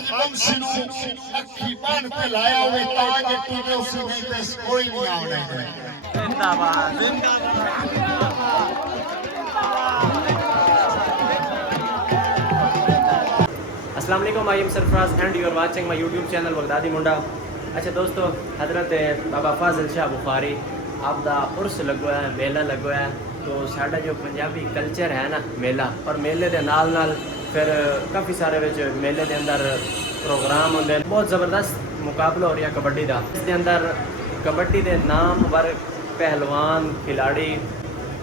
आज बंसी नू अखी बांध के लाया हुए ताकि तुझे उस नहीं ते कोई नहीं आवड़े जिंदाबाद अस्सलाम वालेकुम, I am Sarfaraz and you are watching my YouTube channel Baghdadi Munda. अच्छा दोस्तों, हज़रत बाबा फाजिल शाह बुखारी आपदा उर्स लगवा है, मेला लगवा है। तो साडा जो पंजाबी कल्चर है ना, मेला, और मेले के नाल नाल फिर काफ़ी सारे मेले के अंदर प्रोग्राम होंगे। बहुत ज़बरदस्त मुकाबला हो रहा है कबड्डी का। इसके अंदर कबड्डी के नामवर पहलवान खिलाड़ी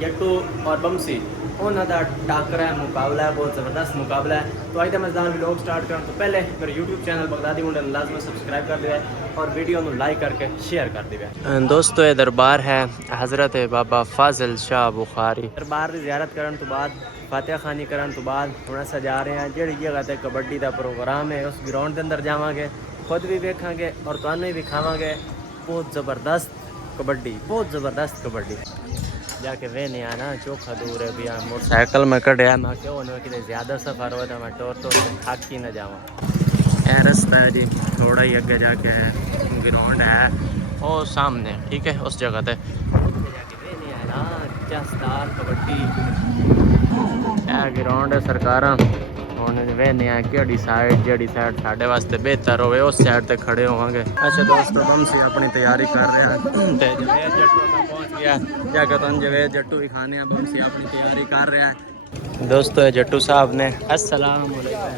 जट्टू और बमसी उन्होंने का टाकरा है, मुकाबला है, बहुत ज़बरदस्त मुकाबला है। तो आज मज़ेदार व्लॉग स्टार्ट करें तो पहले मेरे यूट्यूब चैनल बगदादी मुंडा लाजमी सब्सक्राइब कर दिया और वीडियो को लाइक करके शेयर कर दिया। दोस्तों ये दरबार है हज़रत बाबा फाजिल शाह बुखारी। दरबार की ज़ियारत करने तो बाद फातिहा खानी करने तो बाद हम अस जा रहे हैं जी जगह से कबड्डी का प्रोग्राम है, उस ग्राउंड के अंदर जावांगे, खुद भी वेखांगे और तुहानू भी दिखावांगे। बहुत ज़बरदस्त कबड्डी, बहुत ज़बरदस्त कबड्डी। जाके वे नहीं आना चौखा दूर है भैया, मोटरसाइकिल में कढ़िया मैं क्यों कि ज़्यादा सफ़र हो तो मैं टोर टोर खाक ही न जावा। यह रास्ता है जी, थोड़ा ही आगे जाके है ग्राउंड है और सामने, ठीक है, उस जगह पे जाके वे नहीं आना जस्तार कबड्डी। यह ग्राउंड है सरकार वे नहीं आए कि साइड साढ़े वास्ते बेहतर हो उस साइड तक खड़े होवांगे। अच्छा दोस्तों, बमसी अपनी तैयारी कर रहे हैं, जवेद जट्टू तक पहुंच गया। जाकर तुम जवेद जट्टू भी खाने हैं, बमसी अपनी तैयारी कर रहा है। दोस्तों जट्टू साहब ने अस्सलाम वालेकुम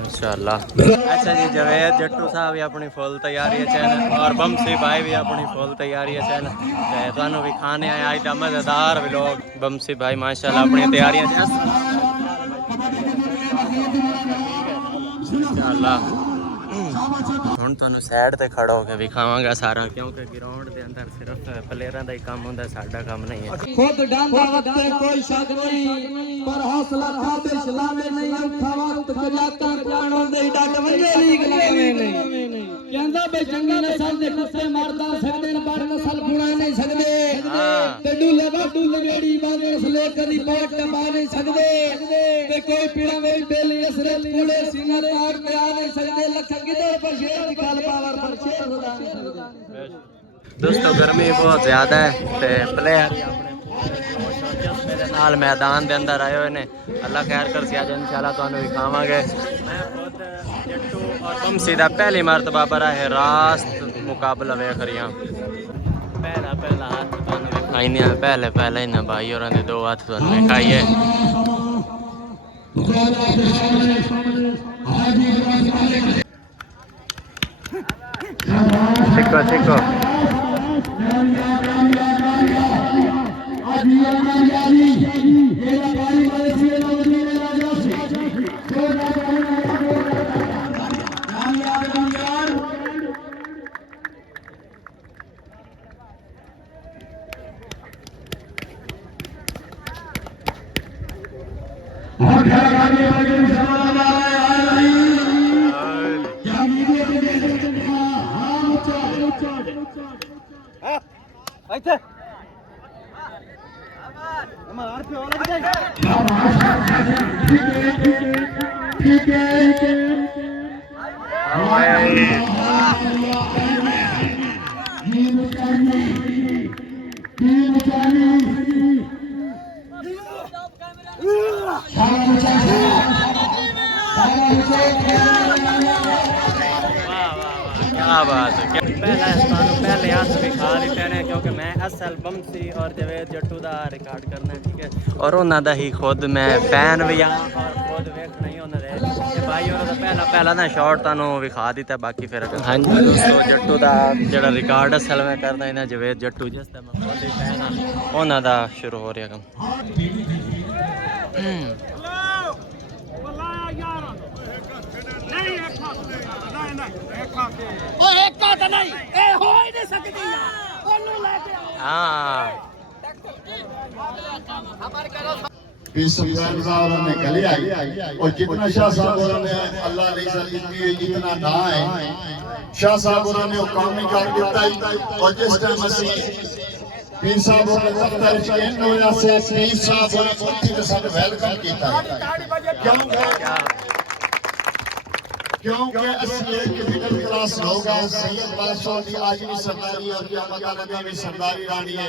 इंशाल्लाह। अच्छा जी, जवेद जट्टू साहब भी अपनी फुल तैयारी है चैनल और बमसी भाई भी अपनी फुल तैयारी है चैनल। तुहानू भी खाने आए आज का मज़ेदार व्लॉग। बमसी भाई माशाल्लाह अपनी तैयारियां इंशाल्लाह। हुण तुहानू साइड ते खड़ा होकर विखावांगा सारा, क्योंकि ग्राउंड के अंदर सिर्फ प्लेयरां दा ही काम होंदा, साडा काम नहीं है। खुद डांदा वक्त कोई शक नहीं, पर हौसला खाते सलामे नहीं उठा वक्त खजाता प्राणों दे डट वंजे लीग लगावे नहीं। कहंदा बे चंगी नस्ल दे कुत्ते मारदा सकदे न, पर नस्ल बुला नहीं सकदे। ते डुले वाडू लगेड़ी बादे असले कदी बोट टपा नहीं सकदे। ते कोई पीड़ा में बेली असरत पूरे सीने तार पे आ नहीं सकदे। लख किधर पर शेर निकाल पावर पर शेर खुदा नहीं सकदा। दोस्तों गर्मी बहुत ज़्यादा है, तो प्लेयर मेरे नाल मैदान के अंदर आए हुए ने। अल्लाह खैर कर सी, आज इंशाल्लाह तुहानू दिखावांगे। मैं खुद जट्टू और बमसी दा पहली मरतबा बराह रास्त मुकाबला वेख रही हूं। पहला हाथ तुहानू दिखाई नहीं, पहले ही ना भाई और दो हाथ तुहानू दिखाइए। ठीक क्या बात है। पहले हाथ दिखा देते हैं, क्योंकि मैं असल बमसी और जवेद जट्टू का रिकॉर्ड करना है, ठीक है, और उन्होंने ही खुद मैं फैन भी हाँ और खुद वेखना ही उन्होंने भाई उन्होंने पहला ना शॉट तुहानू विखा दिता। बाकी फिर हाँ जी दोस्तों, जट्टू का जो रिकॉर्ड असल में करना है ना जवेद जट्टू, जिस मैं खुद ही फैन हाँ उन्होंने शुरू हो रहा कम। गली आई और जितना शाह साहब ने अल्लाह ने जितना ना है शाह साहब ने काम ही कर दिता। और जिस टाइम असी पीर साहब ने दफ्तर इन होया से पीर साहब ने मुफ्ती के साथ वेलकम किया। क्योंकि असली एक मिडिल क्लास लोग हैं। सैयद बादशाह की आज भी सरदारी और क़यामत वाले भी सरदारी रानी है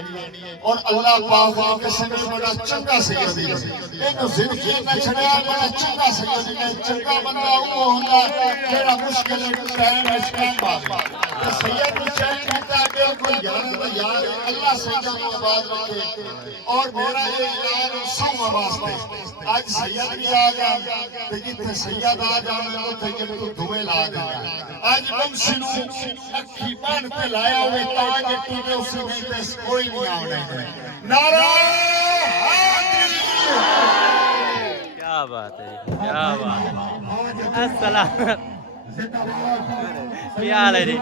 और अल्लाह पाक ने कसम बड़ा चंगा सैयद है। इन्हों जिंदगी में छड़िया बड़ा चंगा सैयद है। चंगा बंदा वो होता जेड़ा मुश्किल टाइम में काम आवे। तो सैयद ने चाह करता कि कोई यार अल्लाह सैयद को आबाद रखे और मेरा ये यार सब वास्ते आज सैयद भी आ गया लेकिन सैयद आ जाने तो धुएं ला देगा। आज बंसी नूं अखी बांध के लाया हुए ताज टूटे उसे में कोई नहीं आने नारा क्या बात है, क्या बात है। अस्सलाम क्या हाल है जी,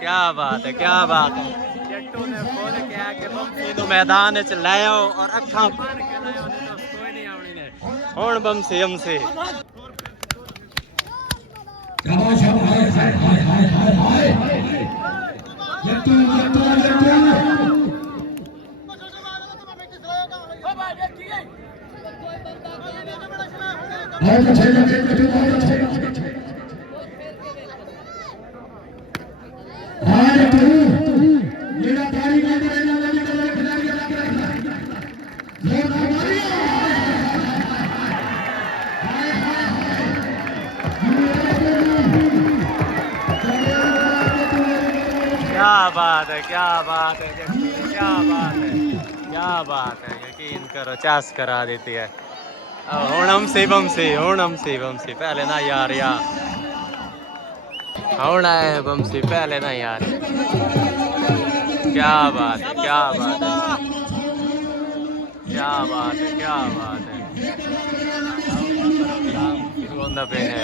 क्या बात है, क्या बात है। जट्टू ने बोल के आके बंसी नूं मैदान च लाया और अखा बंद के लाया तो कोई नहीं आनी ने हुण बंसी हमसे क्या बात है, क्या बात है, क्या बात है, क्या बात है। यकीन करो चास करा देती है। हुण हमसे बमसी पहले ना यार हुण आए बमसी पहले ना यार। क्या बात है, क्या बात है, क्या बात है, क्या बात है। रोंदा पे है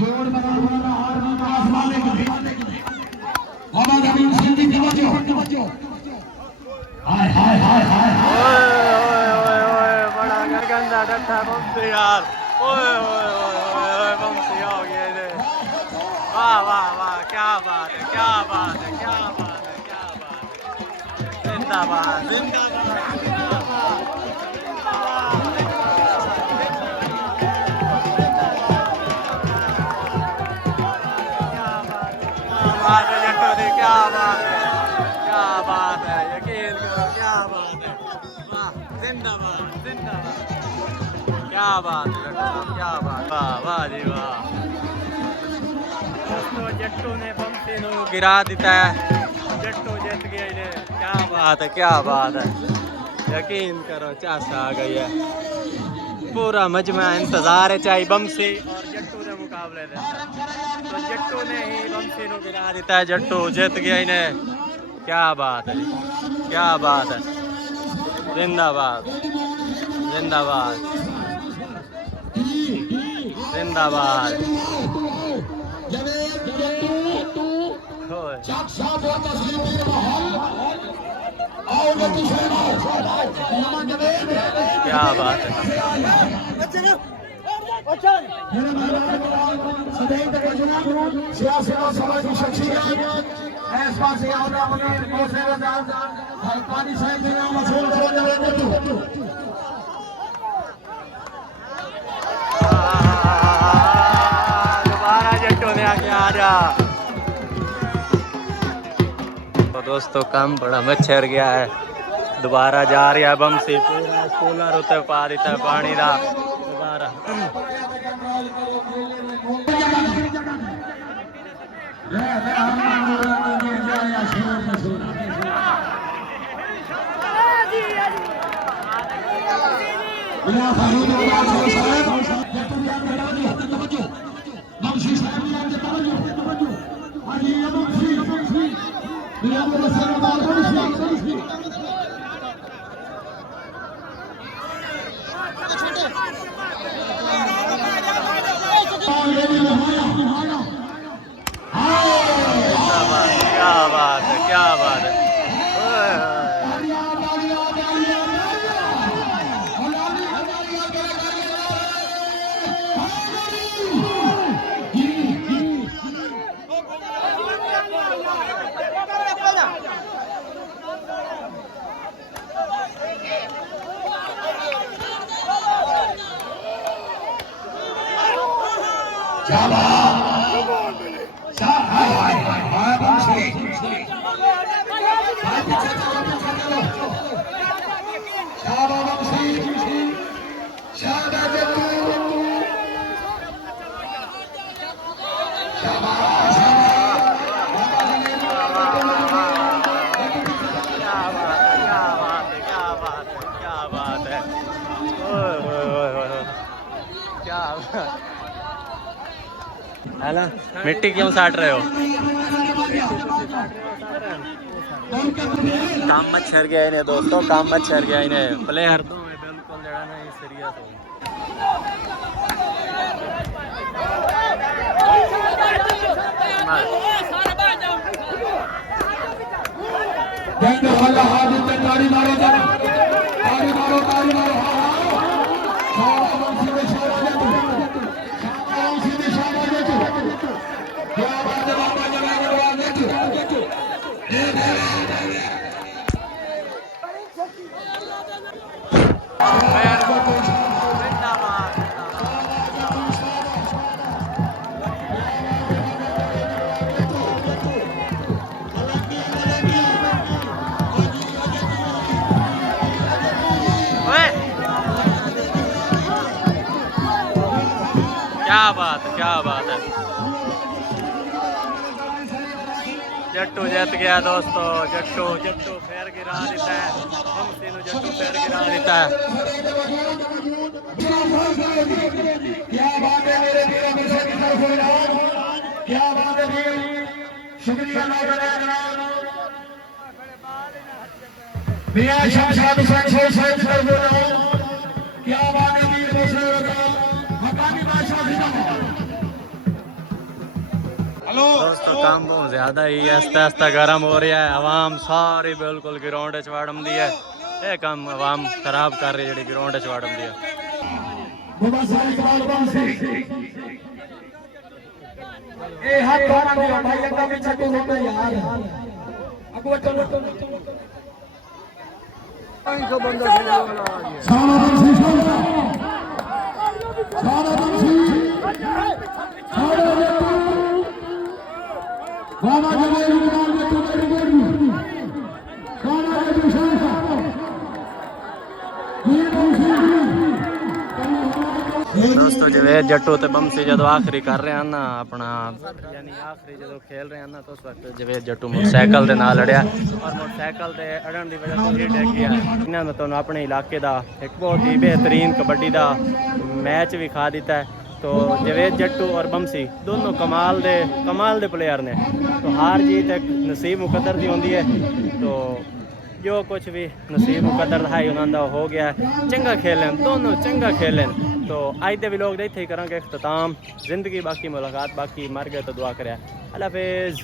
जोड़ बना हार में आसमाने की बाबा जमीन सिंधी तवज्जो हाय हाय हाय हाय बड़ा गंदा डट्ठा बमसी यार। ओए ओए ओए बमसी हो गया इधर। वाह वाह वाह, क्या बात है, क्या बात है, क्या बात है, क्या बात है। जिंदाबाद जिंदाबाद क्या बात है, क्या बात है। यकीन करो क्या बात है। वाह जिंदाबाद जिंदाबाद, क्या बात है, क्या बात, वाह वाह जी वाह। दोस्तों जट्टू ने बमसी नूं गिरा दिता है, जट्टू जीत गया इन्हें। क्या बात है, क्या बात है। यकीन करो चास आ गई है। पूरा मजमा इंतजार है चाहे बमसी और जट्टू के मुकाबले दे। तो जट्टू ने ही बमसी नूं गिरा दिता है, जट्टू जीत गया इन्हें। क्या बात है, क्या बात है। जिंदाबाद जिंदाबाद जिंदाबाद। क्या बात है। दोबारा जट्टू ने आके आ जा। तो दोस्तों काम बड़ा मच्छर गया है, दोबारा जा रहा है बमसी। पूरा कूलर उत्ते पा दिता है पानी का दोबारा। क्या है ना, मिट्टी क्यों साट रहे हो? काम मत छर गया इन्हें दोस्तों, काम मत छर गया इन्हें। प्लेयर दो है बिल्कुल जड़ा ना सीरियस हो। क्या बात है। जट्टू जीत गया दोस्तों, जट्टू फेर गिरा देता है, बमसी नु जट्टू फेर गिरा देता है। क्या बात है मेरे वीरों में से की तरफ हो जाओ, क्या बात है वीर, शुक्रिया मियां शमशाद हुसैन साहब की तरफ हो जाओ, क्या बात है वीर मकामी बादशाह दोस्तों काम बहुत ज्यादा ही आस्ता आस्ता गर्म हो रहा है। आवाम सारी बिल्कुल ग्राउंड च वाड़म दी है, ये काम आवाम खराब कर रही है ग्राउंड च वाड़म दी है। ए हाथ धोना दियो भाई, अंदर में छटू होता यार अगवा चलो इनको बंदा दोस्तों जवेद जट्टू ते बमसी जदों आखिरी कर रहे हैं ना अपना, यानी आखिरी जदों खेल रहे हैं ना, तो उस वक्त जवेद जट्टू मोटरसाइकिल दे नाल अड़िया और मोटरसाइकिल दे अड़न दी वजह से ही डिग गया। इन्हां ने तुहानूं अपने इलाके दा एक बहुत ही बेहतरीन कबड्डी दा मैच भी खा दिता है। तो जवेद जट्टू और बमसी दोनों कमाल दे प्लेयर ने। तो हार जीत एक नसीब मुकद्दर दी होंदी है, तो जो कुछ भी नसीब मुकद्दर है उन्होंने हो गया है। चंगा खेलन दोनों, चंगा खेलन। तो अज दे व्लॉग दे इत्थे ही करांगे इख्तिताम। जिंदगी बाकी मुलाकात बाकी, मर गए तो दुआ करें। अल्लाह हाफिज़।